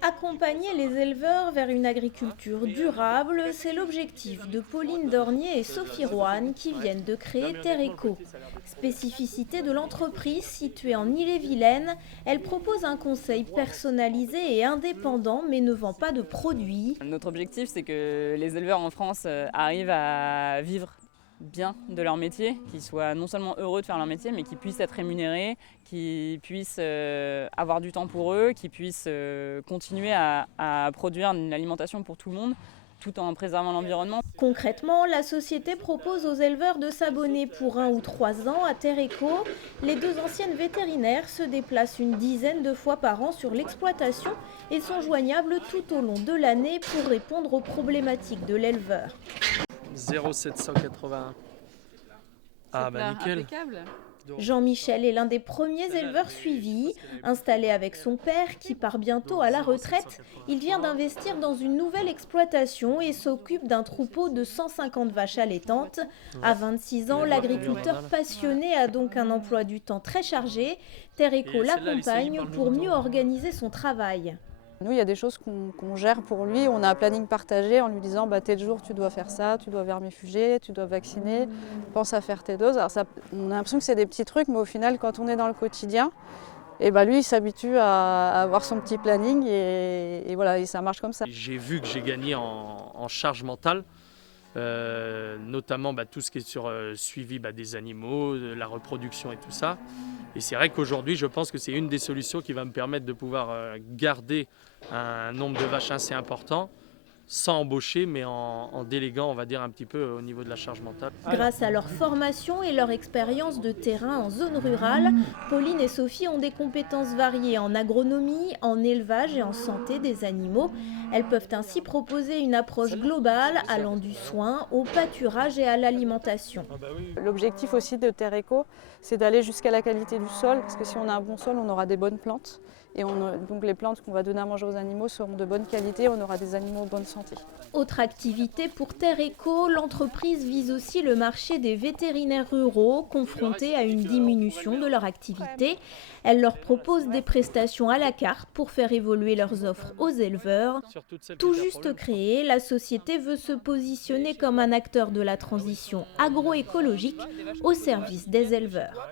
Accompagner les éleveurs vers une agriculture durable, c'est l'objectif de Pauline Dornier et Sophie Roanne qui viennent de créer Terreco. Spécificité de l'entreprise située en Ille-et-Vilaine, elle propose un conseil personnalisé et indépendant mais ne vend pas de produits. Notre objectif, c'est que les éleveurs en France arrivent à vivre bien de leur métier, qu'ils soient non seulement heureux de faire leur métier, mais qu'ils puissent être rémunérés, qu'ils puissent avoir du temps pour eux, qu'ils puissent continuer à produire une alimentation pour tout le monde, tout en préservant l'environnement. Concrètement, la société propose aux éleveurs de s'abonner pour 1 ou 3 ans à Terreco. Les deux anciennes vétérinaires se déplacent une dizaine de fois par an sur l'exploitation et sont joignables tout au long de l'année pour répondre aux problématiques de l'éleveur. 0,781. Ah bah nickel. Impeccable. Jean-Michel est l'un des premiers éleveurs suivis. Installé avec son père, qui part bientôt à la retraite, il vient d'investir dans une nouvelle exploitation et s'occupe d'un troupeau de 150 vaches allaitantes. À 26 ans, l'agriculteur passionné a donc un emploi du temps très chargé. Terreco l'accompagne pour mieux organiser son travail. Nous, il y a des choses qu'on gère pour lui. On a un planning partagé en lui disant tel jour tu dois faire ça, tu dois vermifuger, tu dois vacciner, pense à faire tes doses. Alors on a l'impression que c'est des petits trucs, mais au final, quand on est dans le quotidien, lui, il s'habitue à avoir son petit planning et voilà, et ça marche comme ça. J'ai vu que j'ai gagné en charge mentale, notamment tout ce qui est sur suivi des animaux, de la reproduction et tout ça. Et c'est vrai qu'aujourd'hui, je pense que c'est une des solutions qui va me permettre de pouvoir garder un nombre de vaches assez important, sans embaucher, mais en déléguant, on va dire, un petit peu au niveau de la charge mentale. Grâce à leur formation et leur expérience de terrain en zone rurale, Pauline et Sophie ont des compétences variées en agronomie, en élevage et en santé des animaux. Elles peuvent ainsi proposer une approche globale allant du soin au pâturage et à l'alimentation. L'objectif aussi de Terreco, c'est d'aller jusqu'à la qualité du sol, parce que si on a un bon sol, on aura des bonnes plantes. Et donc les plantes qu'on va donner à manger aux animaux seront de bonne qualité, on aura des animaux en bonne santé. Autre activité pour Terreco, l'entreprise vise aussi le marché des vétérinaires ruraux confrontés à une diminution de leur activité. Elle leur propose des prestations à la carte pour faire évoluer leurs offres aux éleveurs. Tout juste créée, la société veut se positionner comme un acteur de la transition agroécologique au service des éleveurs.